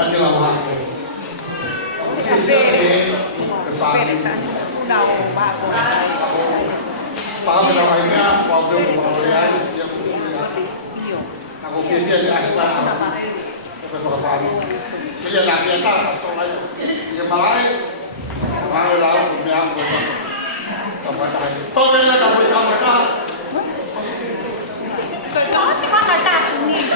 Anche la macchina. Para lainnya problem lain yang aku kira di asal kesalahan. Jadi lagi kita soal yang malai, malai lalu kemudian kemudian toh bela dapat kita. Kau sih mah kata ini.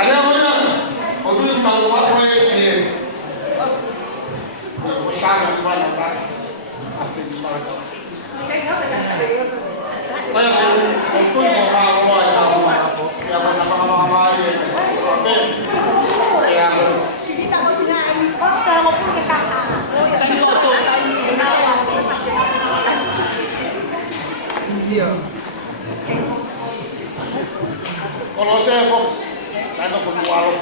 Ada mana? Orang tahu apa yang sangat mana kan? Apa semangat? Saya pun mau tahu yang nama ini. Apa? Yang Kita mau punya ini. Kalau mau punya kakak. Iya. Kalau saya kok karena bermuara,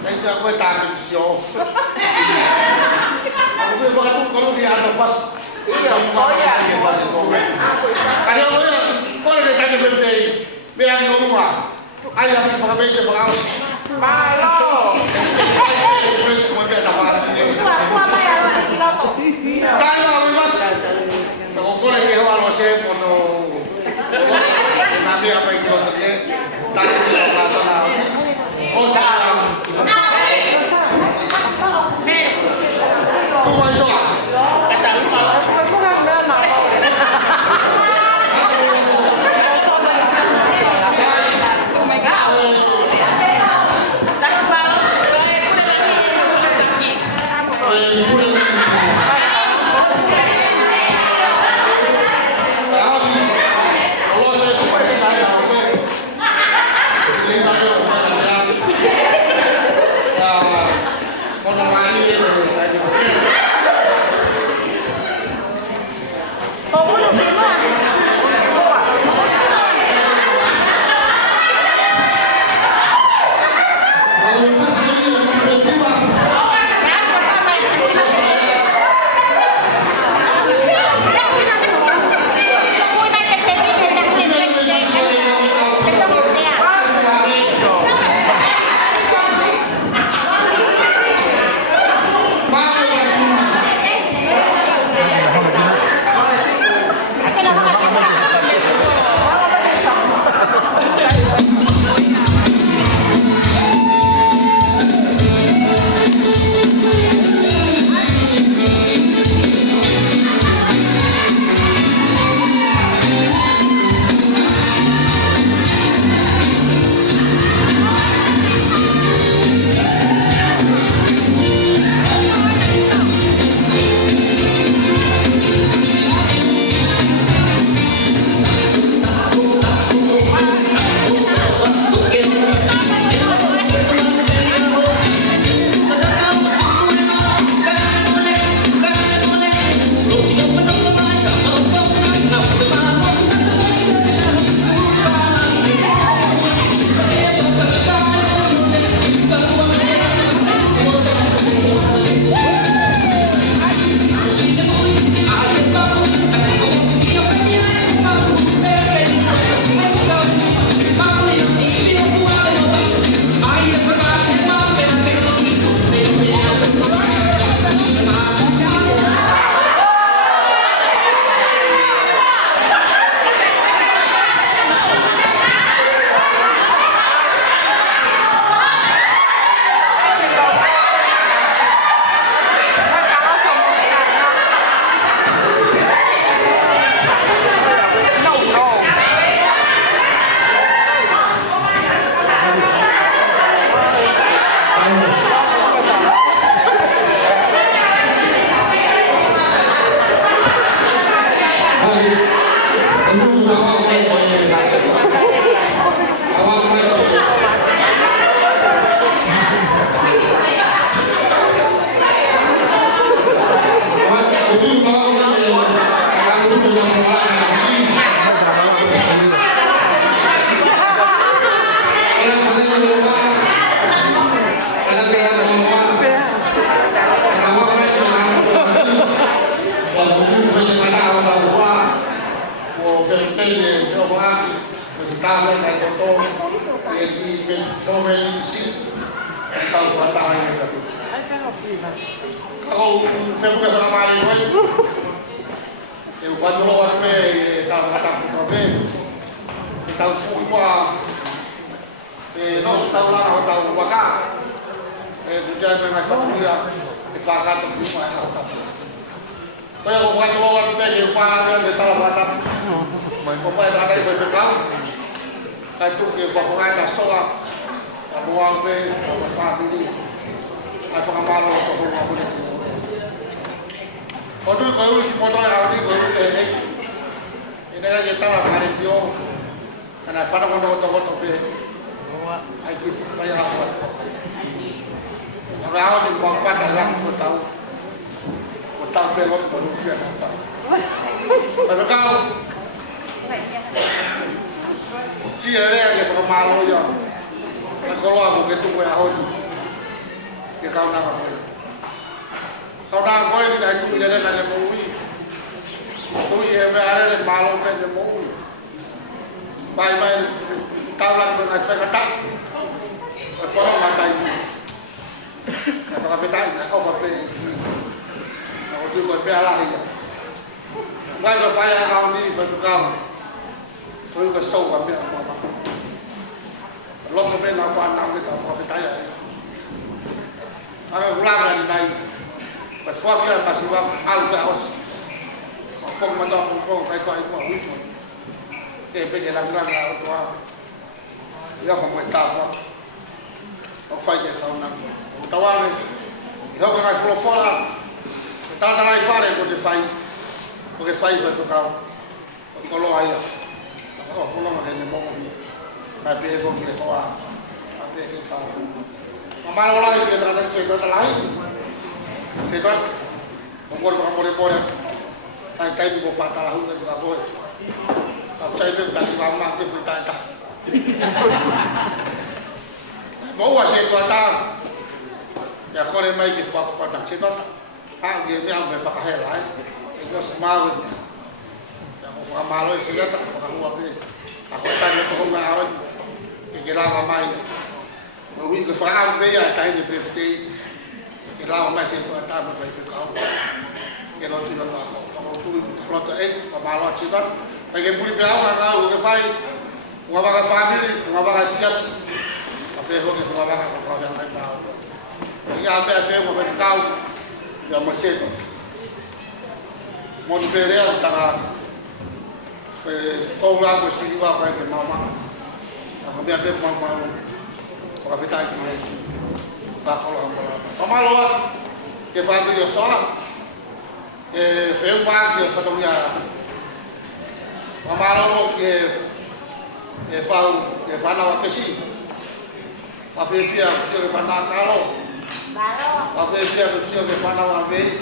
saya tidak boleh tahan sio. Kalau dia ada fas, iya, mau ya, fas itu. Kalau dia tanya berarti, bilang di rumah, ayah kita pakai meja pengawas. Malo. Semua biasa pakai. Aku apa ya lo piloto? Kalau mas, kalau lagi hewan saya mau nanti apa yang kita kerja, tadi kita pelatihan. Oh sekarang, tunggu aja. Kata lu kalau aku nggak benar mau. Kita kay toto di ben somen si tahu kata yang itu. Kalau saya bukan sama mari itu, yang buat orang me tahu kata apa, tahu semua, no tahu lah tahu baka, bukan dengan familia, ifakat semua tahu. Kalau buat orang me yang paling tahu kata, apa yang ada di sebelah. Itu kefakuran dah soal, abuang be, apa family, apa kamar lo tu apa boleh tu. Kalau motor hari kalau ini kita lah hari itu, karena pada motor be, aji bayar apa. Kalau di bawah dalam tahu be motor baru dia apa. Tapi kalau si ada yang sama malu ya, kalau aku ketemu aku tu, dia kau nak apa? Kau nak apa ini dah itu dia dah ada maui, tu ia berada di malu kan dia maui. Baik tahu lah dengan saya kata, orang mata ini, kalau kau bertanya, kau apa ini? Kau tu berbiara saja. Baik supaya kau ni bertukar. Tôi có sâu vào miệng mà lót cái bên nó phan năm cái tàu phải tay này, anh làm này này, phải phá cái mà xí vào ăn cái áo, không mà đó không phải quay qua hút rồi, để bây giờ làm là tôi, giờ không phải tao mà, không phải cái tàu năm, tàu này, giờ cái này phô là, tao này phá này có cái phai phải cao, có lo ai à? Oh, pulang ada ni mau ni, tapi aku ni tahu, tapi aku tahu. Mama orang itu terada sedot lain, sedot, mungkin orang boleh, kai buku fatal aku tu juga boleh. Tapi saya tu dari lama tu kita dah. Mau sedot dah, ya kalau mai kita buat tak sedot, dia ni ambil pakai lain, itu semua. Ang malo sila tak makakuha ko. Ako tayo ko ngayon. Kailangan may uwi ko sa ang beya tayo ni prefect. Kailangan may sila tayo sa ikaw. Kailangan sila ako. Ako tu kalau tu pamalo sila. Pag puli beaw nga ko kay mga mga family, mga mga siyas. Tapi ko mga mga problem na tao. Kaya ate sa mga tao ya masito. Mo berea tara kau lagu siapa apa yang mama, aku biar dia mama, orang kita ini, tak kalau mama luar, ke family dia soal, film bag dia satu dia, mama luar ke fana waktu si, apa dia ke fana kalau, apa dia ke fana waktu,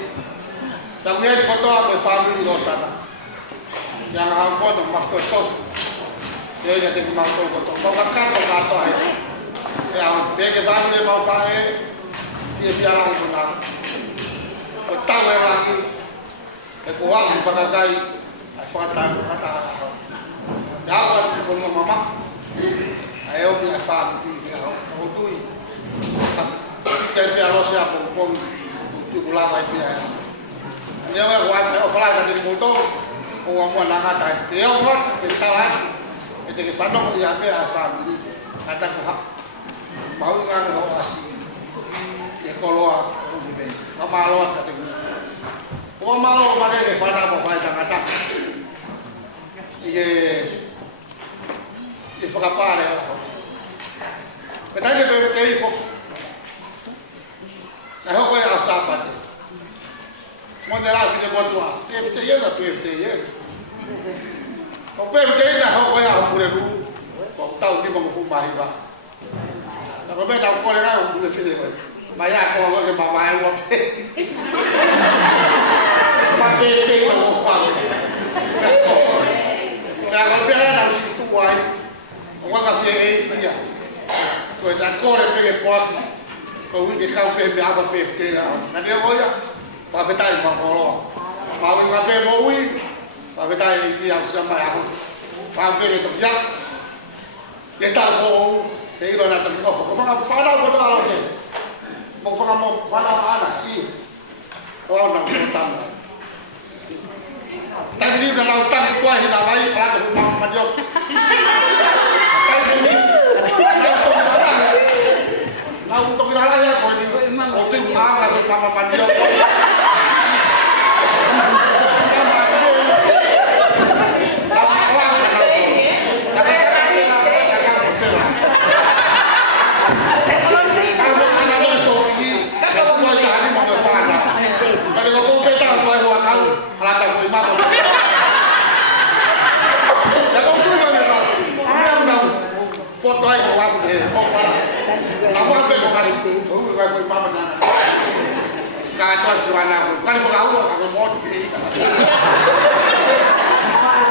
yang dia di kota ke family dia sana. Yang aku tu masuk sok, dia jadi masuk kotor. Bawa kan kotor aja. Yang bagi baru dia mau pakai, dia lagi pulang. Petang lagi, kekuat di sana kai, asfaltan kata. Jangan semua mama, ayo dia faham dia, kau tu. Jadi kalau siapa pun tu pulang lagi dia. Dia orang offline tadi foto. Orang nak kata, dia orang kita lah, itu kita nak dia apa family, kata kuhak, mau ngan orang asing, dia kalau aku lebih, malu kata dia, orang malu pakai kita nak apa yang kata, ini apa ada, kita ni berkali fok, nah aku yang asal pada. Mondelah sudah buat tua, FTI lah tu FTI. Kau FTI lah kau yang boleh lu, kau tahu ni mampu mahir. Kau tahu kau yang boleh pilih. Maya kau yang mampu mahir apa? Pakai FTI tak mampu mahir. Kalau dia nak situ buat, kau kasih FTI dia. Kau tak kau yang pergi buat, kau ini kau pergi apa FTI lah. Nanti kau ya. Pakai tay mangkolo, pakai ngapain mau wih, pakai tay ini yang sama aku, pakai itu kerja, Kita kau kita nak tengok kau faham kau dah lah ni. Mau faham anak sih. Kau nak tahu. Tadi ni dah tahu tak kuah hidup baik kalau tu mau maju. Tadi ni tahu untuk kita lah ya kau ni. Kau tu apa tu mama maju. Potoi kawas deh, pokoknya. Kamu apa kau kasih? Kamu kau mama nana. Kata jualan aku, kan kau tahu aku mau beli.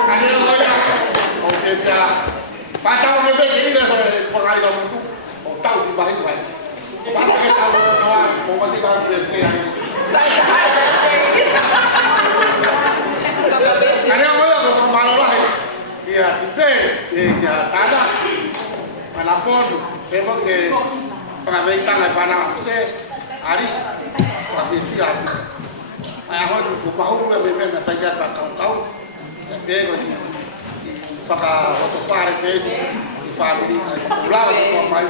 Kan yang lain, oke sia. Patau lebih ini dah pengai kamu tu. Oh tahu di bahaya tu. Patau kita tahu semua, mau mati bahan beli yang. Kan yang lain aku malu lah. Iya, dia tanah. Manafon, heboh ke pengambil tangan fana, saya Aris, profesi aku. Ayah aku bahu berbeza saja kau, tapi di fakar waktu fare di family, pulau itu ramai,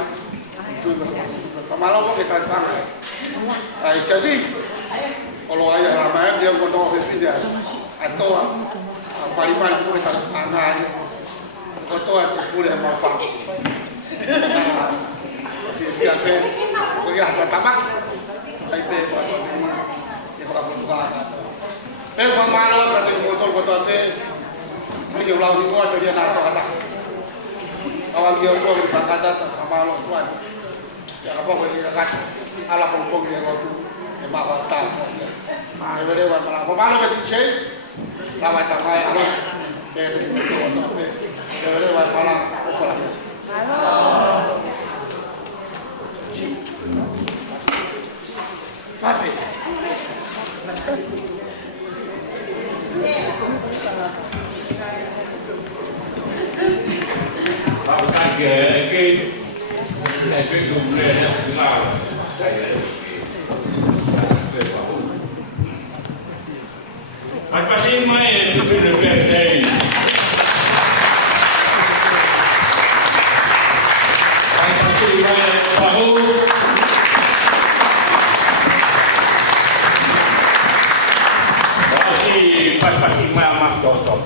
sama lo kita tangan. Aisyah sih, kalau ayah ramai dia kotor profesi dia, atau pari-pari pun kita tangan, kotor itu boleh manfaat. Si apa? Kuliah pertama, saya buat ini, dia buka. Sama lo kata botol tu, dia ulang di luar dia nak kata. Awal dia ulang di kata sama lo tuan. Ya apa boleh kata? Alah pun dia waktu dia mahu tahu. Dia malah malu ke cicai, lama tak main apa? Dia botol dia malah salah. Tapi Kalau kaget, itu jumlah lah. Apa sih main itu lebih dari? Apa sih main tahu? Pasti mamas cocok.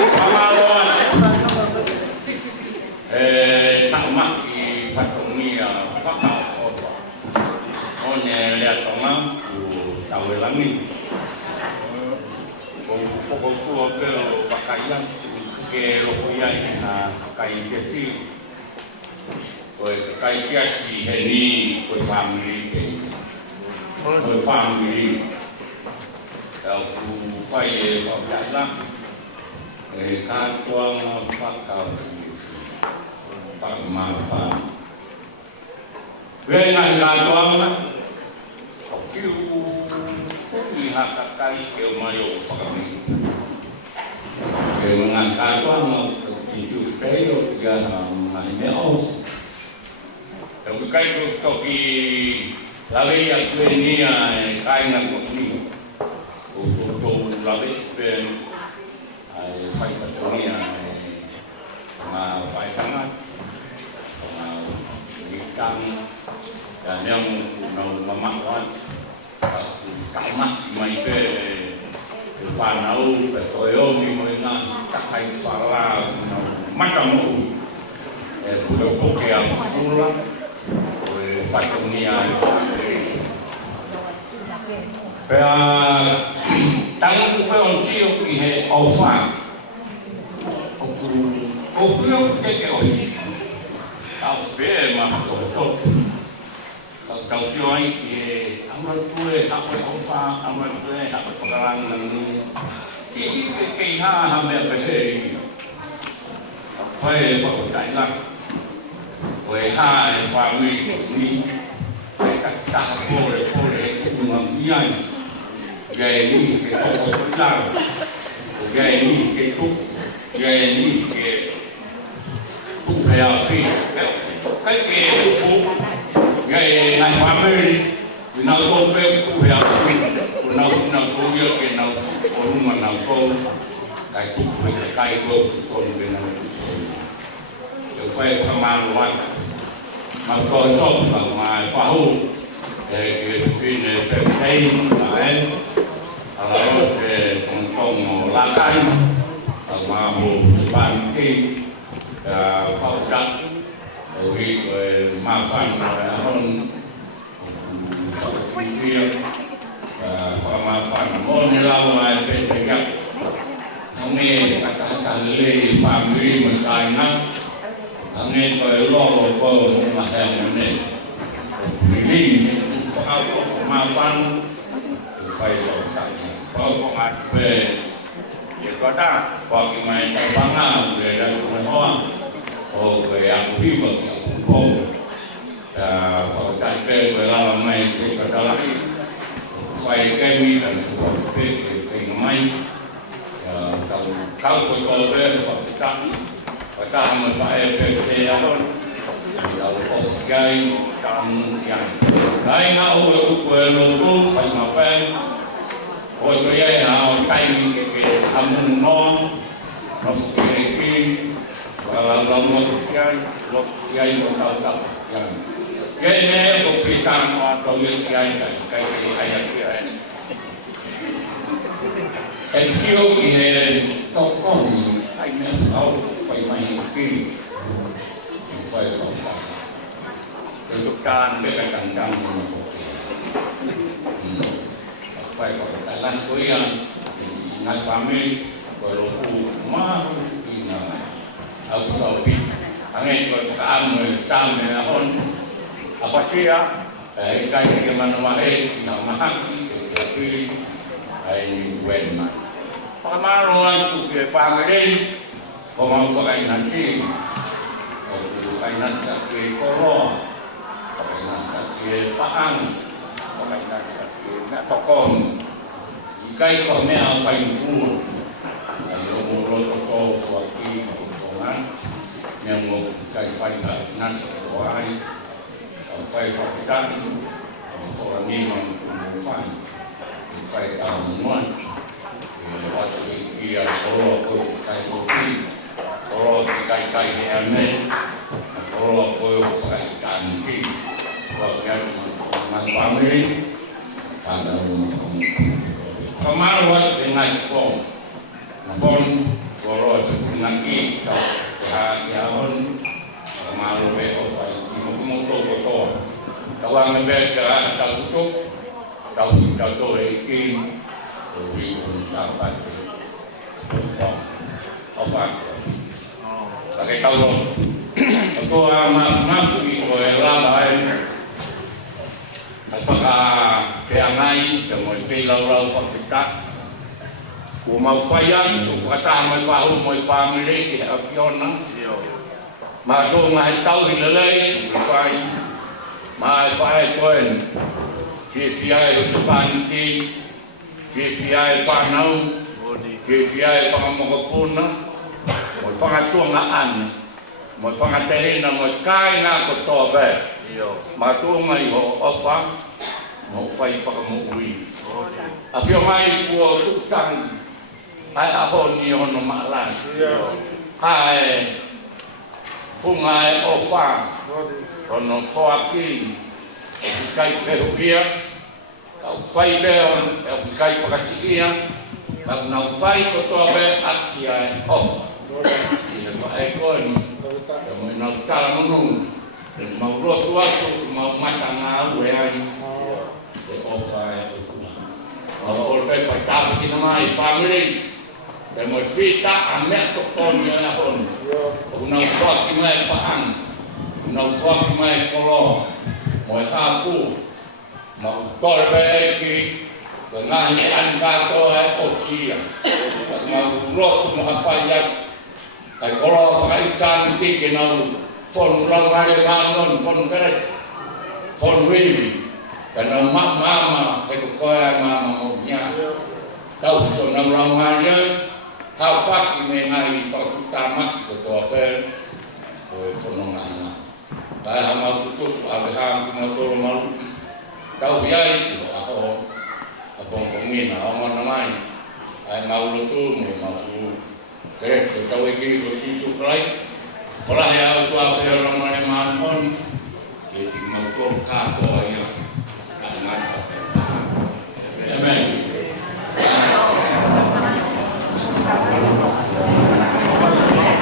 Pamaluan, tak mak di Fatungnya, fakta apa? Onye lihat tengah, tahu lagi. Pokok ke pakaian, ke lokuyan na kain kecil, kain kecil ini family. Family, aku file pelajaran, kantor fakal, tak manfaat. Dengan kantor, aku lihat kaki kemayu family. Dengan kantor, itu kayu jangan main os. Tapi kayu toki lagi yang ini kain yang ini, untuk lagi pen, fai Fatungnya, fai tangan, ikan dan yang memakan, kaimak macam fanau, betoyo, minyak, kain salah, macam tu, budak kopi yang sulam. Fatungnya, tangan peongsiu ihe ofa, opium kekoi, kau spare mah kau jual ihe amat kue, amat ofa, amat kue, amat pengarang ini, kisi kekiha hamil behei, fai fakultai lah. Với hai family ini các cán bộ để cùng nhau về đi cái công việc làm gaya ni ke tu gaya ni ke tu paya fi kai ke fu gaya ai family na ko pe tu paya fi na ko yo ke na ko ma na ko kai tu kai ko ko ni na yo fai sama lo mà còn không mà phá hư cái chuyện này đây là em còn lá cây mà một bàn kia phẫu thuật rồi mà phần hơn kia mà phần môn lao lại về gặp hôm nay cả lì phạm vi mình tài năng anh em phải lo lo mà hàng này đi phải mà văn phải có mặt về để có ta hoặc cái máy băng nào để là người hoa hoặc về ăn phi vật cũng phải chạy về về làm này thì có đó phải cái mi là cái máy tàu cao của tôi về phải kita menfaham kebenaran dalam oksigen dan yang lain aku perlu saya makan oleh yang aku time ke kamu non nostalgia kalau kamu kiai tahu tak yang ini oksigen atau yang kiai ayat kiai Ensio ini tokoh ini tahu phải main kim phải không từ lúc can với cái càng căng phải có tài năng với ngài phạm minh và lỗ cụ mà đi là ở đầu tiên anh em còn cả người trăm này hơn apa kia cái gì mà nó hay nào mà hắc thì ai quen mà mà rồi tụi cái phạm đi Kalau saya nanti, saya nanti ke Koro, saya nanti ke Pahang, saya nanti ke Tokong, jika kami saya full, kalau murah toko suatu potongan, yang mau saya nanti doai, saya fakirkan, orang ini mengufan, saya tahu muat, waktu dia Koro saya kopi. Kalau kai yang ni, kalau kau saya ganti, kalau dengan family, ada kemaruan dengan phone, kalau dengan kita, jauh kemaruan berosak, motor kotor, kalau mereka tahu tuh lagi, lebih dapat otak. Pakai kalau aku maaf oleh lain apakah tiangai dan mau filau fakta ku mau sayang tu kata mau family ke apiona mà tôi ngày tao thì lấy phải quên chỉ phải tụi bạn chỉ phải phản nâu chỉ phải phản một con nó một phang chuông ăn một phang tê là một cái nga của to về mà tôi mày họ phang một phây phang một quỷ à phía mai của tụt tăng ai hồn nhiều nó mạ lan ai phung ai ở phang còn nó pha kinh cái phèo bia phây bèo cái phang chia kalau nak fight atau apa akhirnya off. Ia fight kon, kalau nak kalah menung, mau roh waktu mau mata ngau yang off fight. Kalau orang fight tak kita mai family, dan mau fita amek tukon yang pun. Nak fight mai pahang, nak fight mai kolor, mau tafu, mau torbeki. Dengan ancato okia, mau hampayan, kalau sekaitan tikinau fon long hari lamun fon keres, fon win, dan mama itu kaya mama maunya, tahu so long hari, Hau whaki me ngai whaku tāmaki ko toa pēr, o e whanonga ana. Tai ha mau tutuku, awe hang ki mau toro maruki, tau hiai ki o aho, a pongpongina, o mana mai, ai mau lotu, me mau su, ke tau e ki ko sisu krai, whalahe au tua whia ramane maa moni, ke ti mau toro kāko ai